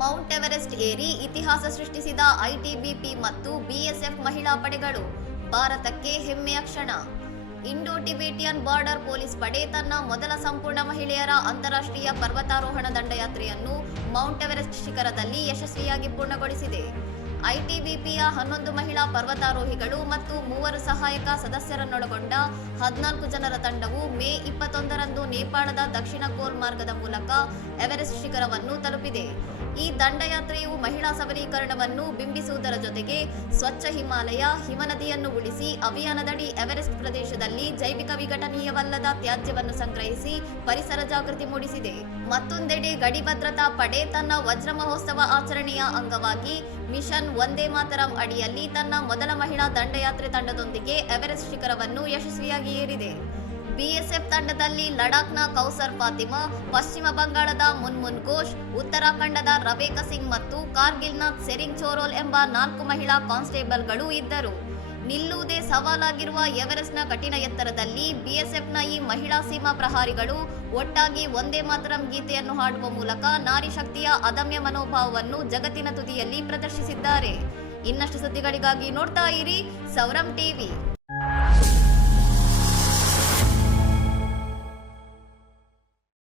Mount Everest ಏರಿ ಇತಿಹಾಸ ಸೃಷ್ಟಿಸಿದ ಐಟಿಬಿಪಿ ಮತ್ತು ಬಿಎಸ್ಎಫ್ ಮಹಿಳಾ ಪಡೆಗಳು. ಭಾರತಕ್ಕೆ ಹೆಮ್ಮೆಯ ಕ್ಷಣ. ಇಂಡೋ ಟಿಬೇಟಿಯನ್ ಬಾರ್ಡರ್ ಪೊಲೀಸ್ ಪಡೆ ತನ್ನ ಮೊದಲ ಸಂಪೂರ್ಣ ಮಹಿಳೆಯರ ಅಂತಾರಾಷ್ಟ್ರೀಯ ಪರ್ವತಾರೋಹಣ ದಂಡಯಾತ್ರೆಯನ್ನು ಮೌಂಟ್ ಎವರೆಸ್ಟ್ ಶಿಖರದಲ್ಲಿ ಯಶಸ್ವಿಯಾಗಿ ಪೂರ್ಣಗೊಳಿಸಿದೆ. ಐಟಿಬಿಪಿಯ 11 ಮಹಿಳಾ ಪರ್ವತಾರೋಹಿಗಳು ಮತ್ತು 3 ಸಹಾಯಕ ಸದಸ್ಯರನ್ನೊಳಗೊಂಡ 14 ಜನರ ತಂಡವು ಮೇ 21ರಂದು ನೇಪಾಳದ ದಕ್ಷಿಣ ಕೋಲ್ ಮಾರ್ಗದ ಮೂಲಕ ಎವರೆಸ್ಟ್ ಶಿಖರವನ್ನು ತಲುಪಿದೆ. ಈ ದಂಡಯಾತ್ರೆಯು ಮಹಿಳಾ ಸಬಲೀಕರಣವನ್ನು ಬಿಂಬಿಸುವುದರ ಜೊತೆಗೆ ಸ್ವಚ್ಛ ಹಿಮಾಲಯ ಹಿಮನದಿಯನ್ನು ಉಳಿಸಿ ಅಭಿಯಾನದಡಿ ಎವರೆಸ್ಟ್ ಪ್ರದೇಶದಲ್ಲಿ ಜೈವಿಕ ವಿಘಟನೀಯವಲ್ಲದ ತ್ಯಾಜ್ಯವನ್ನು ಸಂಗ್ರಹಿಸಿ ಪರಿಸರ ಜಾಗೃತಿ ಮೂಡಿಸಿದೆ. ಮತ್ತೊಂದೆಡೆ ಗಡಿ ಭದ್ರತಾ ಪಡೆ ತನ್ನ ವಜ್ರ ಮಹೋತ್ಸವ ಆಚರಣೆಯ ಅಂಗವಾಗಿ ಮಿಷನ್ ವಂದೇ ಮಾತರಂ ಅಡಿಯಲ್ಲಿ ತನ್ನ ಮೊದಲ ಮಹಿಳಾ ದಂಡಯಾತ್ರೆ ತಂಡದೊಂದಿಗೆ ಎವರೆಸ್ಟ್ ಶಿಖರವನ್ನು ಯಶಸ್ವಿಯಾಗಿ ಏರಿದೆ. ಬಿಎಸ್ಎಫ್ ತಂಡದಲ್ಲಿ ಲಡಾಖ್ನ ಕೌಸರ್ ಫಾತಿಮಾ, ಪಶ್ಚಿಮ ಬಂಗಾಳದ ಮುನ್ಮುನ್ ಘೋಷ್, ಉತ್ತರಾಖಂಡದ ರಬೇಕಾ ಸಿಂಗ್ ಮತ್ತು ಕಾರ್ಗಿಲ್ನ ಸೆರಿಂಗ್ ಚೋರೋಲ್ ಎಂಬ 4 ಮಹಿಳಾ ಕಾನ್ಸ್ಟೇಬಲ್ಗಳು ಇದ್ದರು. ನಿಲ್ಲುವುದೇ ಸವಾಲಾಗಿರುವ ಎವರೆಸ್ಟ್ನ ಕಠಿಣ ಎತ್ತರದಲ್ಲಿ ಬಿಎಸ್ಎಫ್ನ ಈ ಮಹಿಳಾ ಸೀಮಾ ಪ್ರಹಾರಿಗಳು ಒಟ್ಟಾಗಿ ವಂದೇ ಮಾತರಂ ಗೀತೆಯನ್ನು ಹಾಡುವ ಮೂಲಕ ನಾರಿ ಶಕ್ತಿಯ ಅದಮ್ಯ ಮನೋಭಾವವನ್ನು ಜಗತ್ತಿನ ತುದಿಯಲ್ಲಿ ಪ್ರದರ್ಶಿಸಿದ್ದಾರೆ. ಇನ್ನಷ್ಟು ಸುದ್ದಿಗಳಿಗಾಗಿ ನೋಡ್ತಾ ಇರಿ ಸೌರಂ ಟಿವಿ.